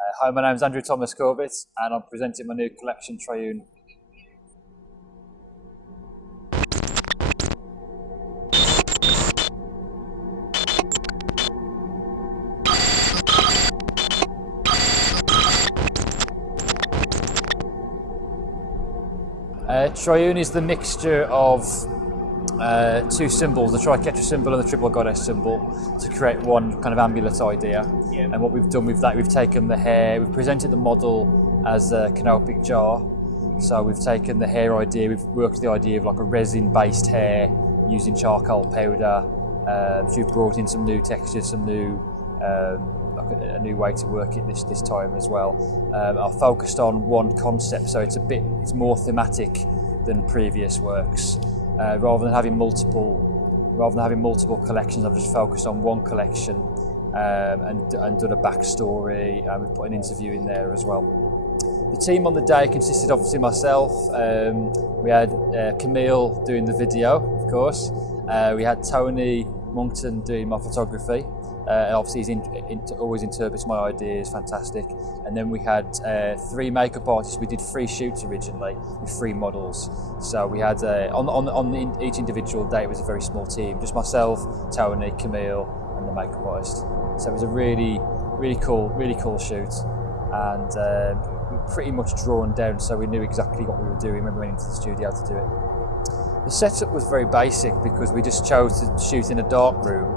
Hi, my name is Andrew Thomas Corbett, and I'm presenting my new collection, Triune. Triune is the mixture of two symbols, the Triquetra symbol and the Triple Goddess symbol, to create one kind of amulet idea. Yeah. And what we've done with that, we've taken the hair, we've presented the model as a canopic jar. So we've taken the hair idea, we've worked the idea of like a resin-based hair using charcoal powder. We've brought in some new textures, some new a new way to work it this time as well. I've focused on one concept, so it's more thematic than previous works. Rather than having multiple collections, I've just focused on one collection and done a backstory, and we've put an interview in there as well. The team on the day consisted obviously myself. We had Camille doing the video, of course. We had Tony Monkton doing my photography. Obviously he always interprets my ideas, fantastic. And then we had 3 makeup artists. We did 3 shoots originally with 3 models. So we had on each individual day it was a very small team, just myself, Tony, Camille, and the makeup artist. So it was a really cool shoot, and pretty much drawn down, so we knew exactly what we were doing when we went into the studio to do it. The setup was very basic because we just chose to shoot in a dark room.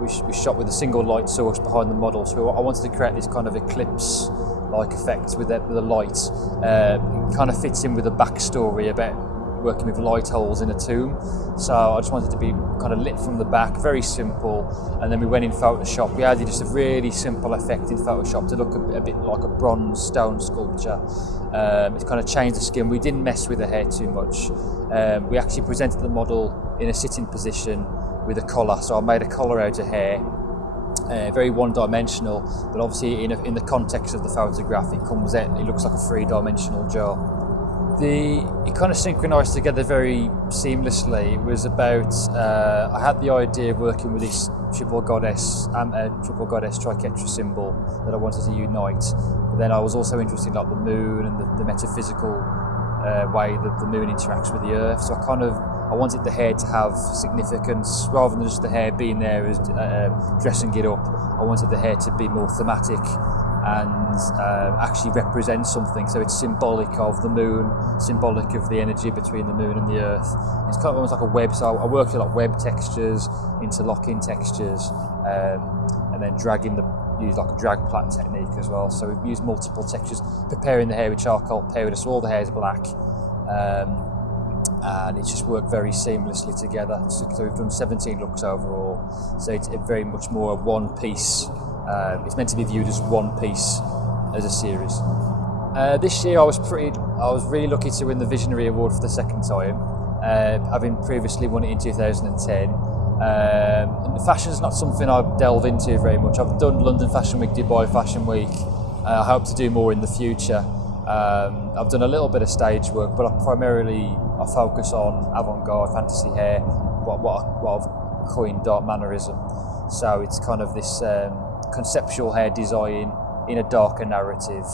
We shot with a single light source behind the model, so I wanted to create this kind of eclipse-like effect with the light. It kind of fits in with a backstory about working with light holes in a tomb, so I just wanted to be kind of lit from the back, very simple. And then we went in Photoshop. We added just a really simple effect in Photoshop to look a bit like a bronze stone sculpture. It kind of changed the skin. We didn't mess with the hair too much. We actually presented the model in a sitting position with a collar, so I made a collar out of hair, very one-dimensional, but obviously in the context of the photograph it comes out, it looks like a 3-dimensional jaw. It kind of synchronised together very seamlessly. It was about, I had the idea of working with this Triple Goddess Triquetra symbol that I wanted to unite, but then I was also interested in like the moon and the metaphysical way that the moon interacts with the earth, so I wanted the hair to have significance rather than just the hair being there as dressing it up. I wanted the hair to be more thematic and actually represent something. So it's symbolic of the moon, symbolic of the energy between the moon and the earth. It's kind of almost like a web. So I worked with like web textures, interlocking textures, and then use like a drag plait technique as well. So we've used multiple textures, preparing the hair with charcoal powder, so all the hair is black. And it just worked very seamlessly together. So we've done 17 looks overall. So it's very much more a one piece. It's meant to be viewed as one piece as a series. This year I was really lucky to win the Visionary Award for the second time, having previously won it in 2010. Fashion is not something I delve into very much. I've done London Fashion Week, Dubai Fashion Week. I hope to do more in the future. I've done a little bit of stage work, but I focus on avant-garde fantasy hair, what I've coined dark mannerism. So it's kind of this conceptual hair design in a darker narrative,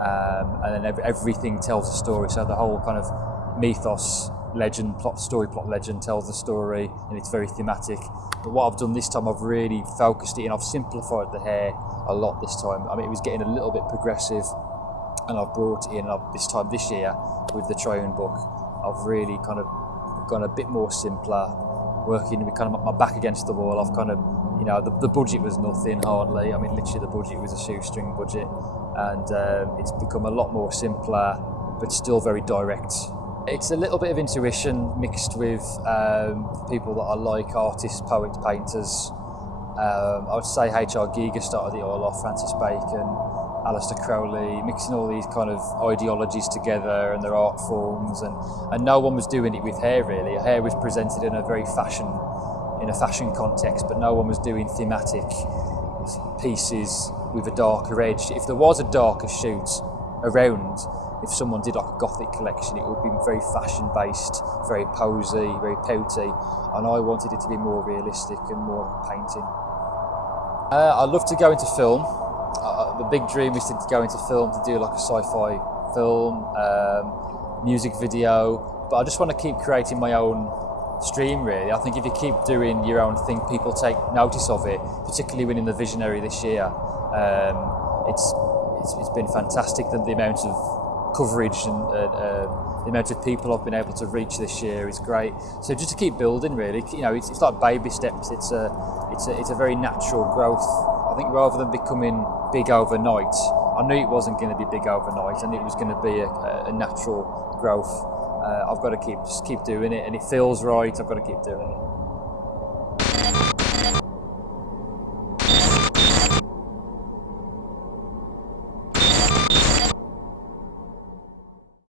and then everything tells a story. So the whole kind of mythos, legend, story plot legend tells the story, and it's very thematic. But what I've done this time, I've really focused it and I've simplified the hair a lot this time. I mean, it was getting a little bit progressive, and I've brought in this year with the Triune book, I've really kind of gone a bit more simpler, working with kind of my back against the wall. I've kind of, the budget was nothing hardly. I mean, literally the budget was a shoestring budget, and it's become a lot more simpler, but still very direct. It's a little bit of intuition mixed with people that I like, artists, poets, painters. I would say H.R. Giger started it all off, Francis Bacon, Aleister Crowley, mixing all these kind of ideologies together and their art forms, and no one was doing it with hair really. Hair was presented in a fashion context, but no one was doing thematic pieces with a darker edge. If there was a darker shoot around, if someone did like a gothic collection, it would be very fashion based, very posy, very pouty, and I wanted it to be more realistic and more painting. I'd love to go into film. the big dream is to go into film, to do like a sci-fi film, music video. But I just want to keep creating my own stream, really. I think if you keep doing your own thing, people take notice of it, particularly winning the Visionary this year. It's been fantastic, the amount of coverage and the amount of people I've been able to reach this year is great. So just to keep building, really, it's like baby steps. It's a very natural growth. I think rather than becoming big overnight, I knew it wasn't going to be big overnight, and it was going to be a natural growth. I've got to keep doing it, and it feels right. I've got to keep doing it.